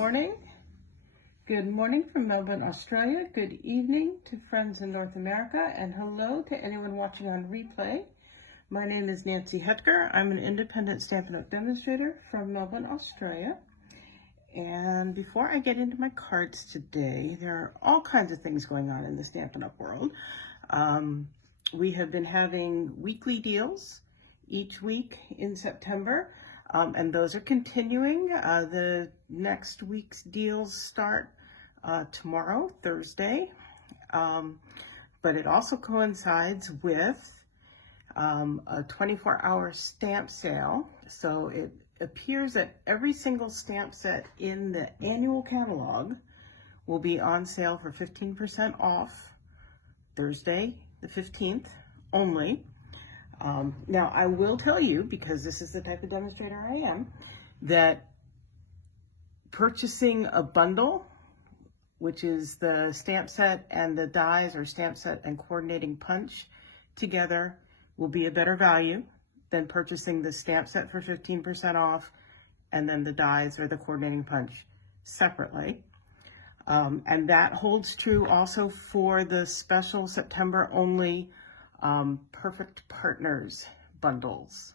morning. Good morning from Melbourne, Australia. Good evening to friends in North America, and hello to anyone watching on replay. My name is Nancy Hetker. I'm an independent Stampin' Up! Demonstrator from Melbourne, Australia. And before I get into my cards today, there are all kinds of things going on in the Stampin' Up! World. We have been having weekly deals each week in September. And those are continuing. The next week's deals start tomorrow, Thursday. But it also coincides with a 24-hour stamp sale. So it appears that every single stamp set in the annual catalog will be on sale for 15% off Thursday, the 15th only. Now, I will tell you, because this is the type of demonstrator I am, that purchasing a bundle, which is the stamp set and the dies, or stamp set and coordinating punch together, will be a better value than purchasing the stamp set for 15% off and then the dies or the coordinating punch separately. And that holds true also for the special September only Perfect Partners bundles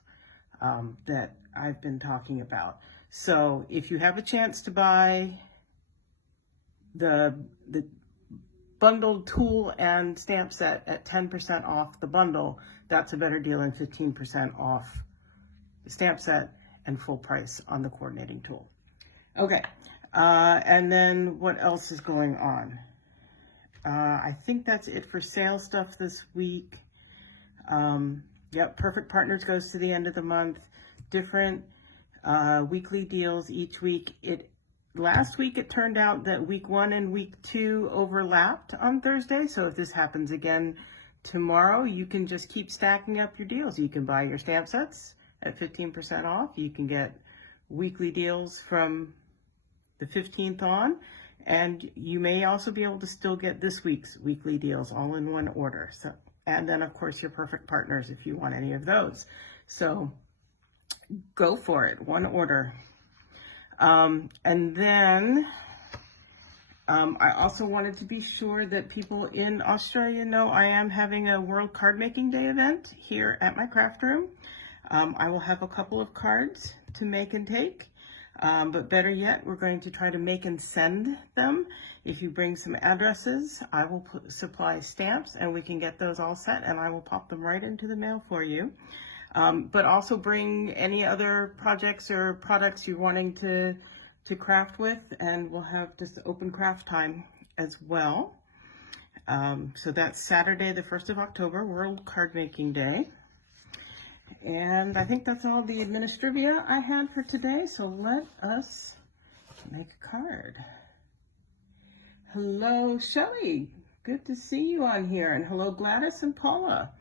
that I've been talking about. So if you have a chance to buy the bundled tool and stamp set at 10% off the bundle, that's a better deal than 15% off the stamp set and full price on the coordinating tool. Okay, and then what else is going on? I think that's it for sale stuff this week. Yep, Perfect Partners goes to the end of the month. Different weekly deals each week. Last week it turned out that week 1 and week 2 overlapped on Thursday. So if this happens again tomorrow, you can just keep stacking up your deals. You can buy your stamp sets at 15% off. You can get weekly deals from the 15th on. And you may also be able to still get this week's weekly deals all in one order. So, and then, of course, your Perfect Partners if you want any of those. So go for it, one order. And then I also wanted to be sure that people in Australia know I am having a World Card Making Day event here at my craft room. I will have a couple of cards to make and take. But better yet, we're going to try to make and send them. If you bring some addresses, I will supply stamps and we can get those all set, and I will pop them right into the mail for you. But also bring any other projects or products you're wanting to craft with, and we'll have just open craft time as well. So that's Saturday, the 1st of October, World Card Making Day. And I think that's all the administrivia I had for today, so let us make a card. Hello, Shelley. Good to see you on here. And hello, Gladys and Paula.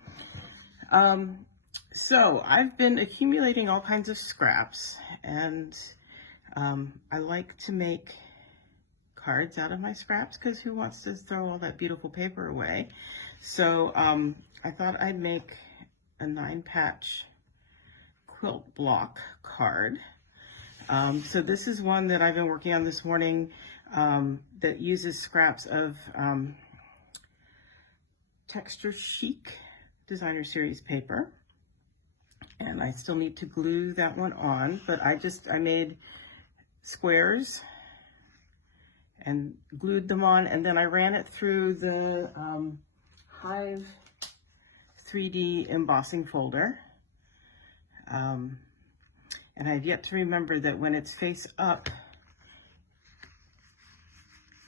So I've been accumulating all kinds of scraps, and I like to make cards out of my scraps, because who wants to throw all that beautiful paper away? So I thought I'd make a 9-patch quilt block card. So this is one that I've been working on this morning that uses scraps of Texture Chic Designer Series paper. And I still need to glue that one on, but I made squares and glued them on, and then I ran it through the Hive 3D embossing folder. And I've yet to remember that when it's face up,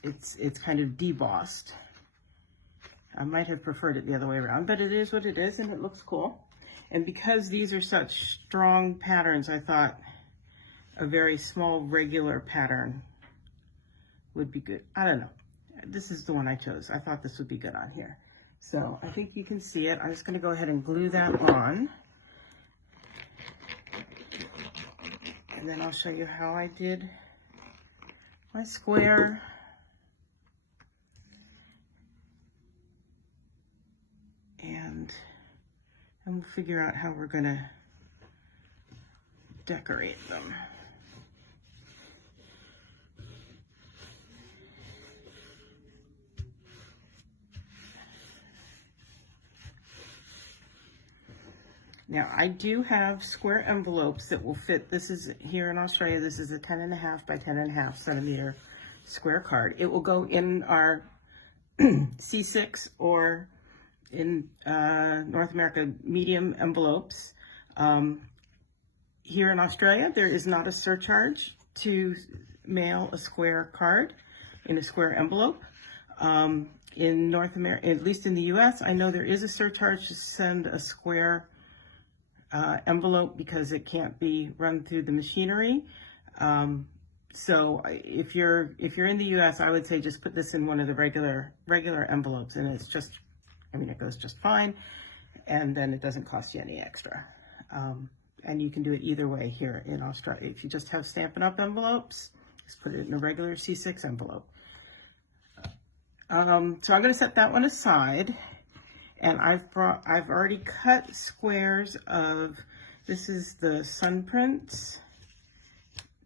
it's kind of debossed. I might have preferred it the other way around, but it is what it is, and it looks cool. And because these are such strong patterns, I thought a very small regular pattern would be good. I don't know. This is the one I chose. I thought this would be good on here. So I think you can see it. I'm just going to go ahead and glue that on. And then I'll show you how I did my square. And we'll figure out how we're going to decorate them. Now, I do have square envelopes that will fit. This is, here in Australia, this is a 10.5 by 10.5 centimeter square card. It will go in our C6 or in North America medium envelopes. Here in Australia, there is not a surcharge to mail a square card in a square envelope. In North America, at least in the US, I know there is a surcharge to send a square envelope because it can't be run through the machinery. So if you're in the US, I would say just put this in one of the regular envelopes, and it's just, I mean, it goes just fine, and then it doesn't cost you any extra. And you can do it either way here in Australia. If you just have Stampin' Up! Envelopes, just put it in a regular C6 envelope. So I'm going to set that one aside, and I've already cut squares of, this is the Sunprint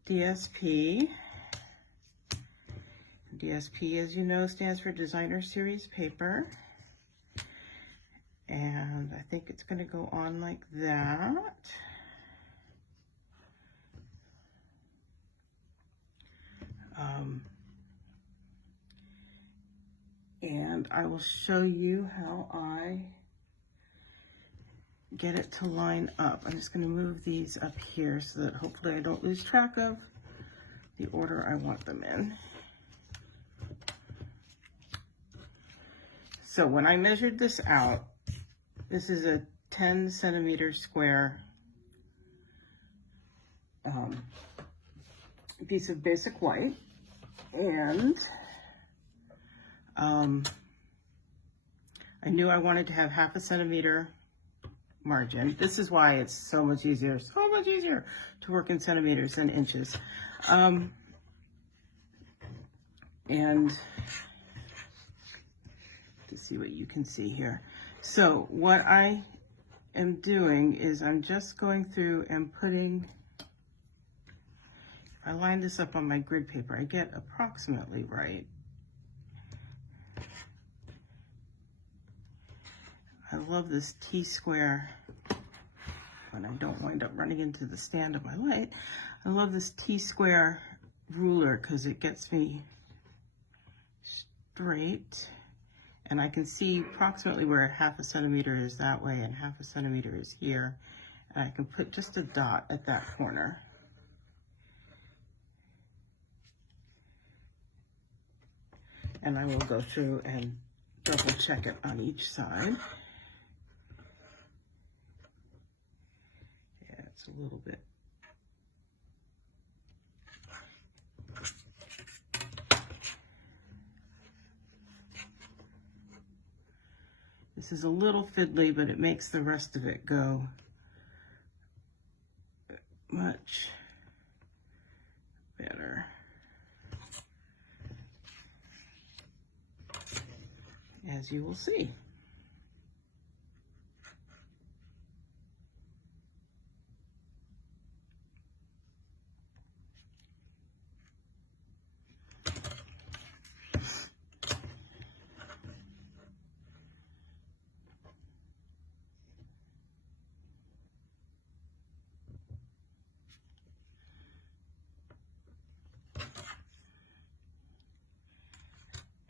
DSP. DSP, as you know, stands for Designer Series Paper. And I think it's going to go on like that. And I will show you how I get it to line up. I'm just going to move these up here so that hopefully I don't lose track of the order I want them in. So when I measured this out, this is a 10 centimeter square piece of basic white, and I knew I wanted to have 1/2 centimeter margin. This is why it's so much easier to work in centimeters than inches. And to see what you can see here. So what I am doing is I'm just going through and putting, I line this up on my grid paper. I get approximately right. I love this T-square, when I don't wind up running into the stand of my light. I love this T-square ruler because it gets me straight, and I can see approximately where 1/2 centimeter is that way and 1/2 centimeter is here. And I can put just a dot at that corner. And I will go through and double check it on each side. Yeah, it's a little bit. This is a little fiddly, but it makes the rest of it go much better. As you will see.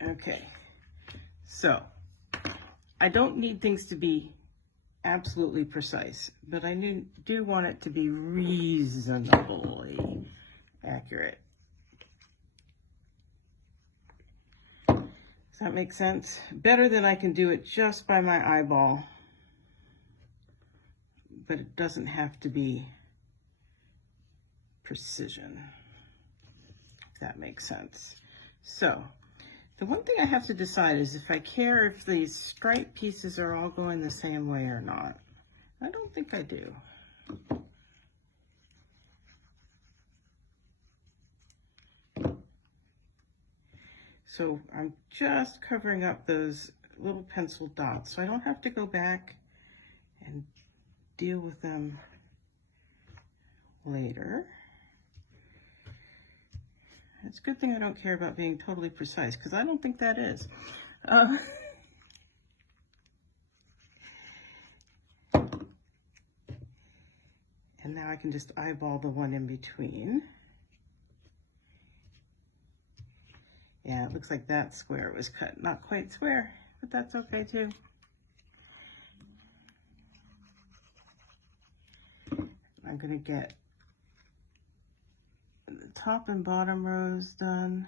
Okay, so I don't need things to be absolutely precise, but I do want it to be reasonably accurate. Does that make sense? Better than I can do it just by my eyeball, but it doesn't have to be precision, if that makes sense. So the one thing I have to decide is if I care if these stripe pieces are all going the same way or not. I don't think I do. So I'm just covering up those little pencil dots so I don't have to go back and deal with them later. It's a good thing I don't care about being totally precise, because I don't think that is. And now I can just eyeball the one in between. Yeah, it looks like that square was cut. Not quite square, but that's okay too. I'm gonna get the top and bottom rows done.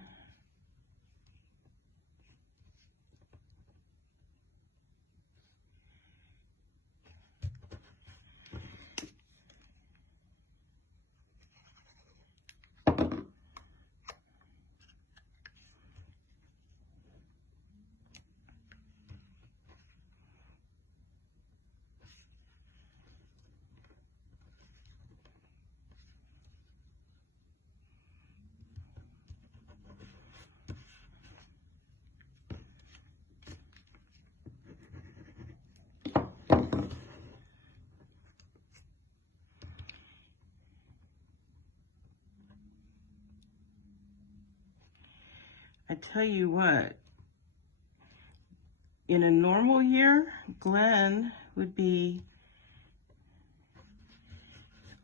I tell you what, in a normal year, Glenn would be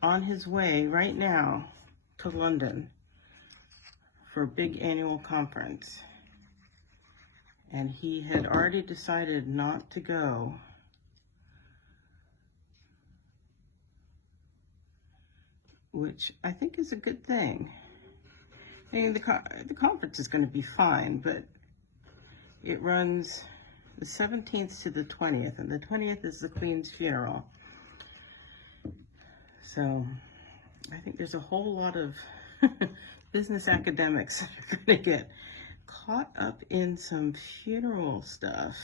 on his way right now to London for a big annual conference. And he had already decided not to go. Which I think is a good thing. I mean, the conference is going to be fine, but it runs the 17th to the 20th, and the 20th is the Queen's funeral. So I think there's a whole lot of business academics that are going to get caught up in some funeral stuff,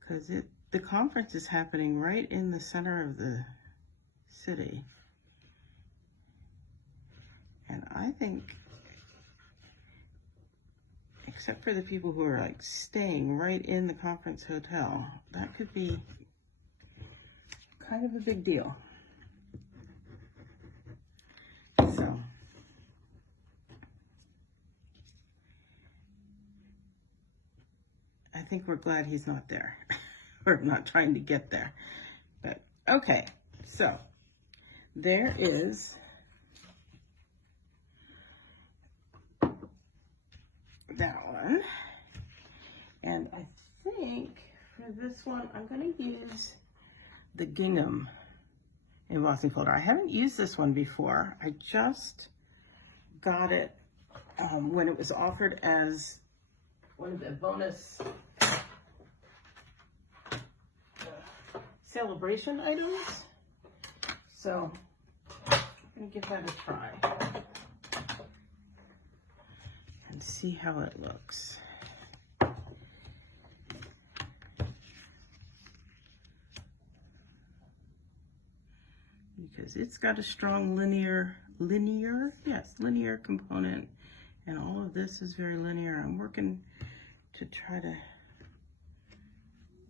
because the conference is happening right in the center of the city. And I think, except for the people who are like staying right in the conference hotel, that could be kind of a big deal. So I think we're glad he's not there. We're not trying to get there. But okay, so there is that one. And I think for this one, I'm going to use the gingham embossing folder. I haven't used this one before. I just got it when it was offered as one of the bonus celebration items. So I'm going to give that a try and see how it looks. Because it's got a strong linear component, and all of this is very linear. I'm working to try to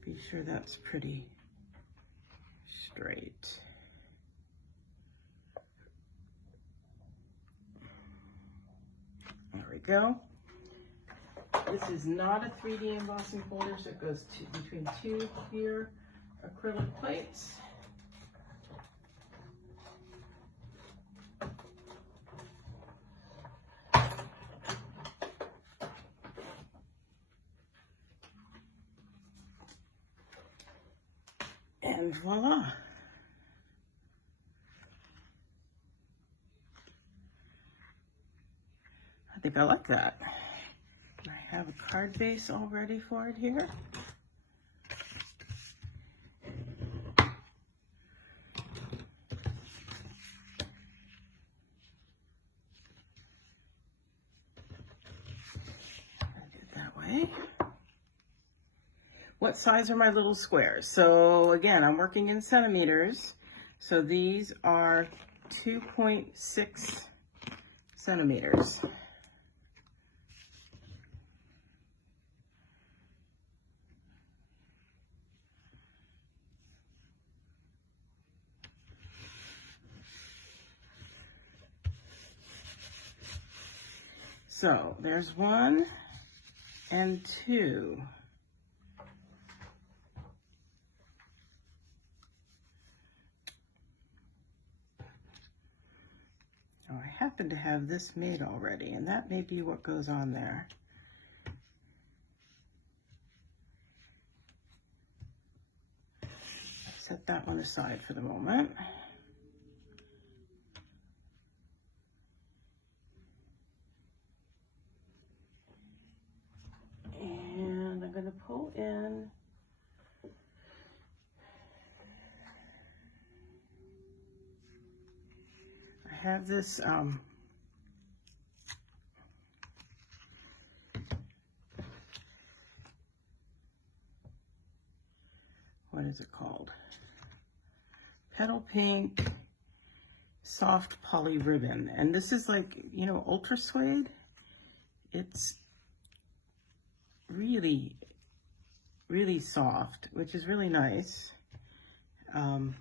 be sure that's pretty straight. There we go. This is not a 3D embossing folder, so it goes between two clear acrylic plates. And voila. I think I like that. I have a card base all ready for it here. That way. What size are my little squares? So again, I'm working in centimeters. So these are 2.6 centimeters. So there's 1 and 2. happen to have this made already, and that may be what goes on there. Set that one aside for the moment. And I'm going to pull in I have this what is it called? Petal Pink Soft Poly Ribbon. And this is like, you know, ultra suede. It's really, really soft, which is really nice. Trying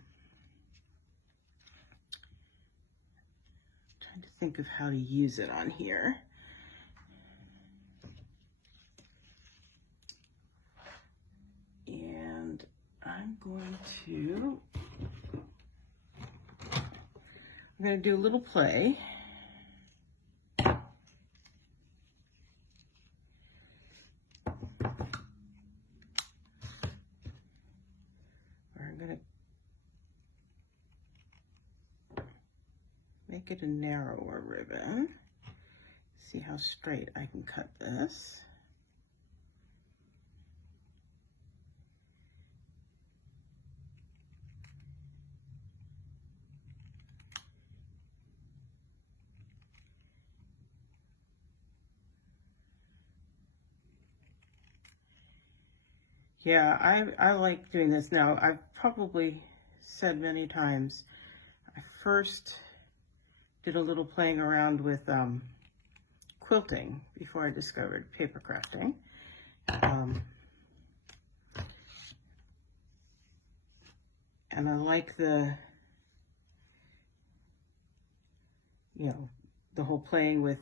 to think of how to use it on here. And I'm going to do a little play. I'm going to make it a narrower ribbon. See how straight I can cut this. Yeah, I like doing this now. I've probably said many times, I first did a little playing around with quilting before I discovered paper crafting. And I like the, you know, the whole playing with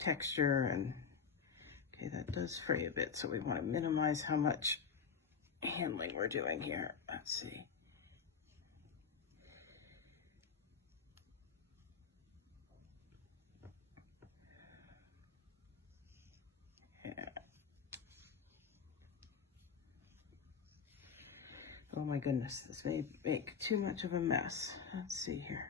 texture and, okay, that does fray a bit, so we want to minimize how much handling we're doing here. Let's see. Yeah. Oh my goodness, this may make too much of a mess. Let's see here.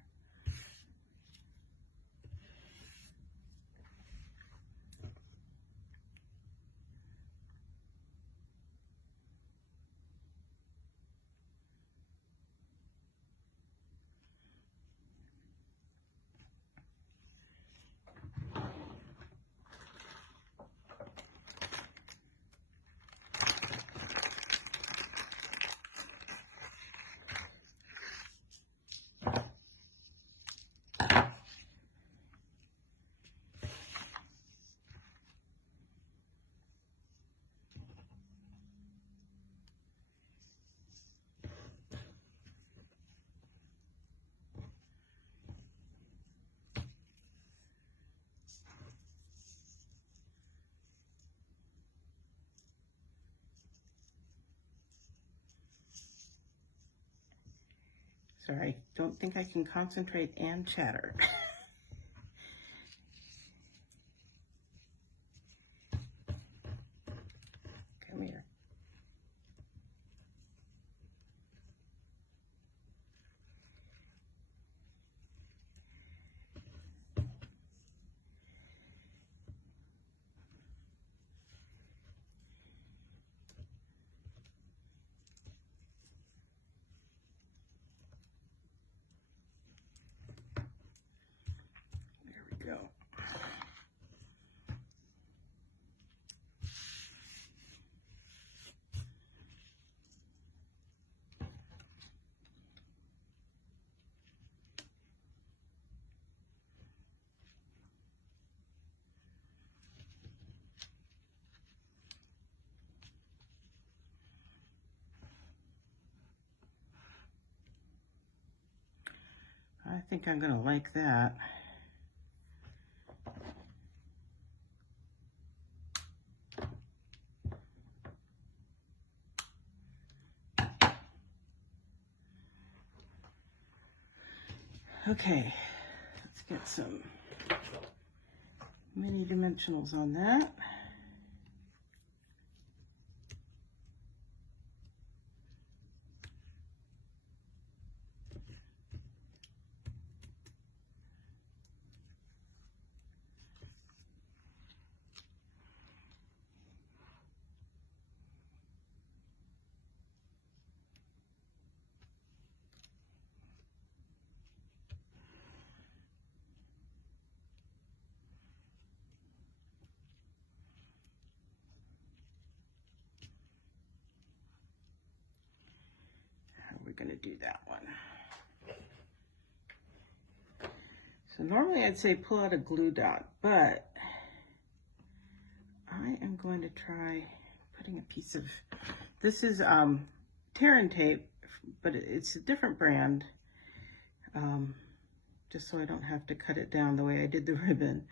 Sorry, don't think I can concentrate and chatter. Come here. Go. I think I'm going to like that. Okay, let's Let's get some mini dimensionals on that. We're going to do that one. So normally I'd say pull out a glue dot, but I am going to try putting a piece of, this is tear tape, but it's a different brand, just so I don't have to cut it down the way I did the ribbon.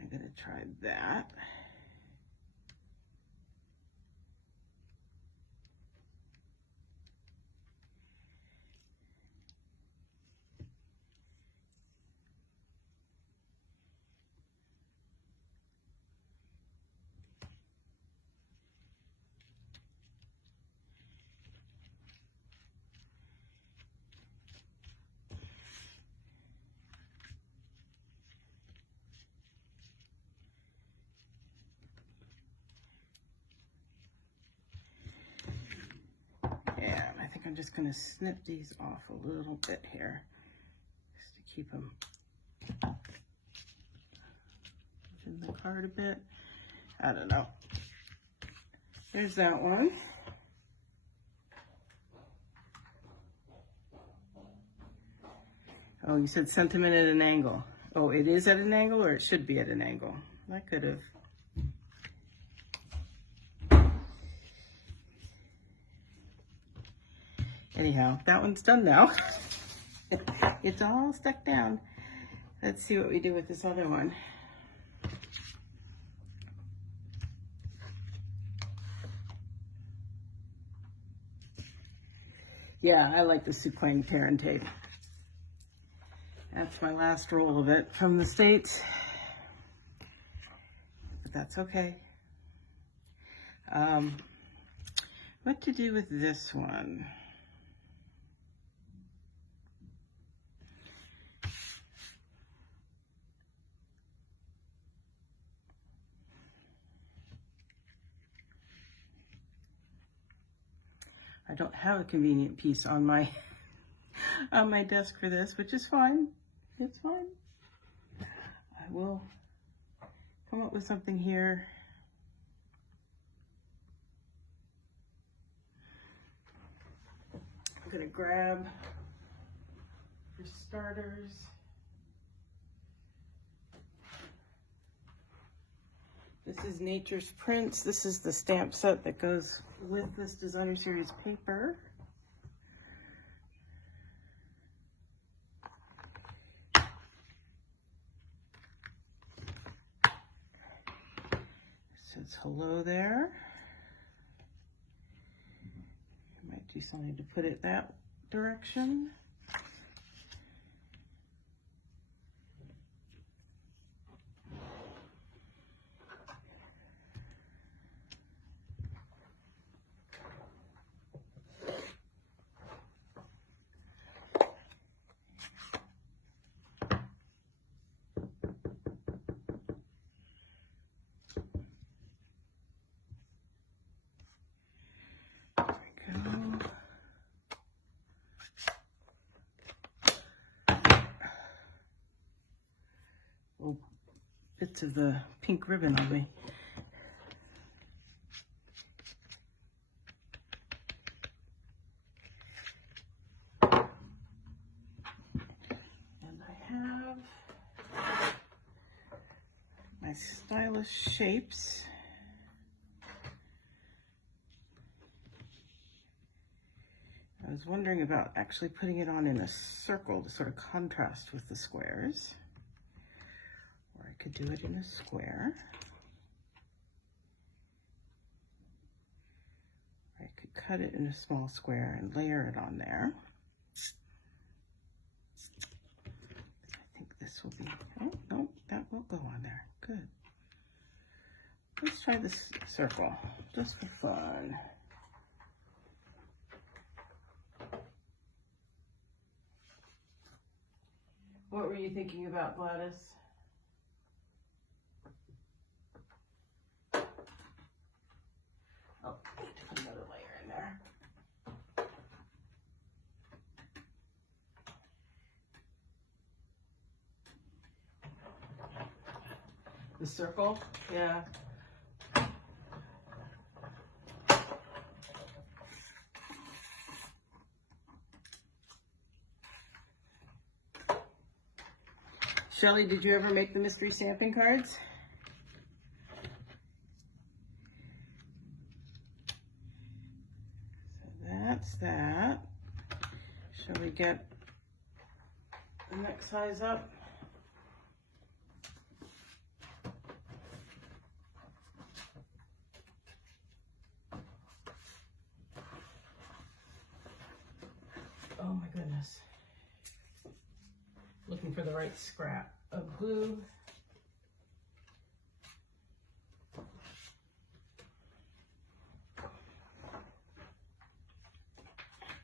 I'm going to try that. I'm just going to snip these off a little bit here, just to keep them in the card a bit. I don't know. There's that one. Oh, you said sentiment at an angle. Oh, it is at an angle, or it should be at an angle? I could have. Anyhow, that one's done now. It's all stuck down. Let's see what we do with this other one. Yeah, I like the Suquang tear and tape. That's my last roll of it from the States. But that's okay. What to do with this one? I don't have a convenient piece on my desk for this, which is fine. It's fine. I will come up with something here. I'm gonna grab, for starters, this is Nature's Prints. This is the stamp set that goes with this designer series paper. It says hello there. I might do something to put it that direction. Bits of the pink ribbon on me. And I have my stylish shapes. I was wondering about actually putting it on in a circle to sort of contrast with the squares. Or I could do it in a square. cut it in a small square and layer it on there. I think this will be, oh, no, that will go on there. Good. Let's try this circle, just for fun. What were you thinking about, Gladys? Oh, I need to put another layer in there. The circle? Yeah. Shelly, did you ever make the mystery stamping cards? So that's that. Shall we get the next size up? Oh my goodness. Looking for the right scrap of glue.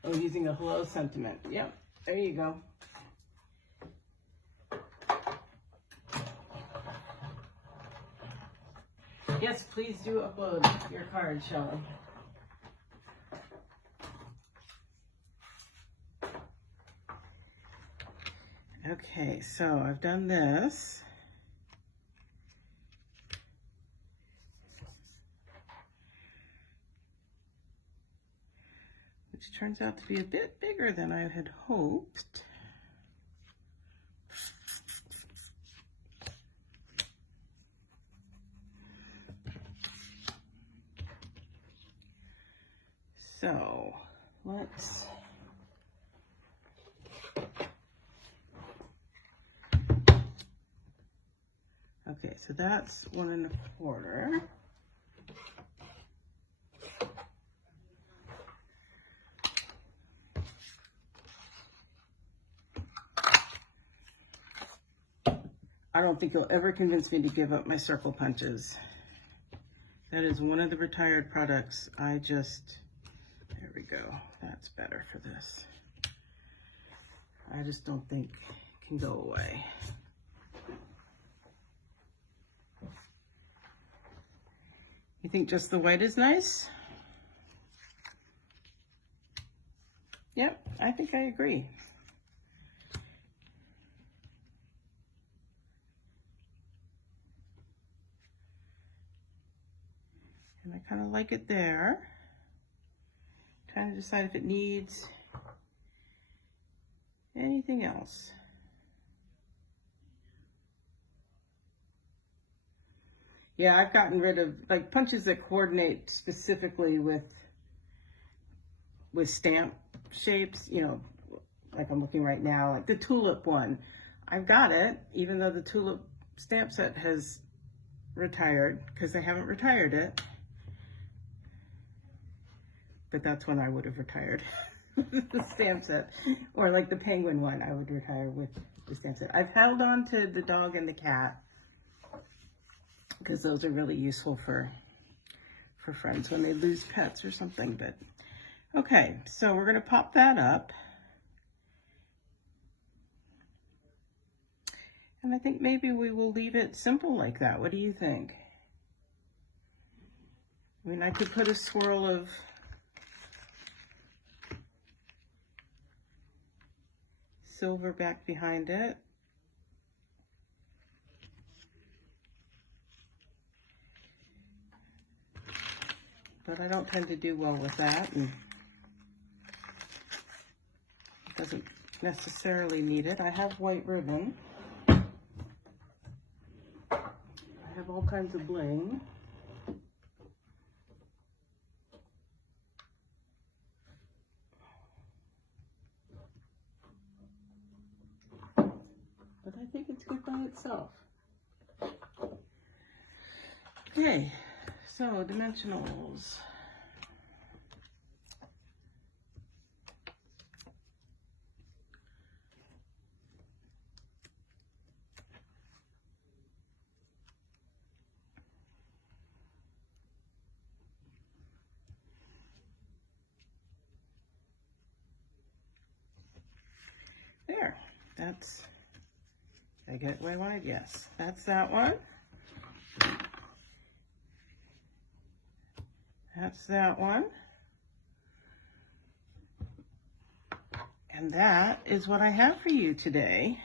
Oh, using a hello sentiment. Yep, there you go. Yes, please do upload your card, Shelley. Okay, so I've done this. Which turns out to be a bit bigger than I had hoped. So let's okay, so that's 1 1/4. I don't think you'll ever convince me to give up my circle punches. That is one of the retired products. There we go. That's better for this. I just don't think it can go away. You think just the white is nice? Yep, I think I agree. And I kind of like it there. Trying to decide if it needs anything else. Yeah, I've gotten rid of like punches that coordinate specifically with stamp shapes, you know, like I'm looking right now, like the tulip one. I've got it, even though the tulip stamp set has retired, because they haven't retired it. But that's when I would have retired the stamp set. Or like the penguin one, I would retire with the stamp set. I've held on to the dog and the cat because those are really useful for friends when they lose pets or something. But okay, so we're gonna pop that up. And I think maybe we will leave it simple like that. What do you think? I mean, I could put a swirl of silver back behind it. But I don't tend to do well with that, and it doesn't necessarily need it. I have white ribbon. I have all kinds of bling. But I think it's good by itself. Okay, so dimensionals. That's, did I get it the way I wanted? Yes, that's that one. That's that one. And that is what I have for you today.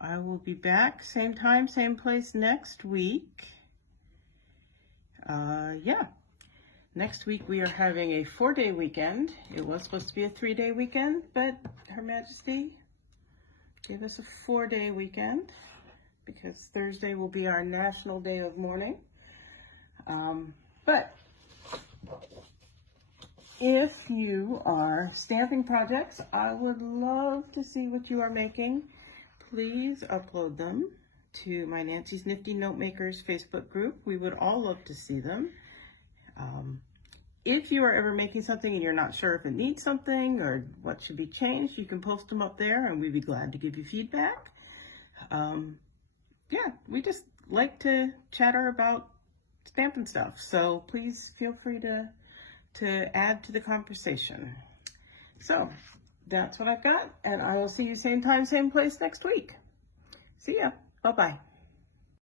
I will be back same time, same place next week. Yeah. Next week we are having a 4-day weekend. It was supposed to be a 3-day weekend, but Her Majesty gave us a 4-day weekend because Thursday will be our National Day of Mourning. But if you are stamping projects, I would love to see what you are making. Please upload them to my Nancy's Nifty Notemakers Facebook group. We would all love to see them. If you are ever making something and you're not sure if it needs something or what should be changed, you can post them up there and we'd be glad to give you feedback. Yeah, we just like to chatter about stamping stuff, so please feel free to add to the conversation. So that's what I've got, and I will see you same time, same place next week. See ya. Bye-bye.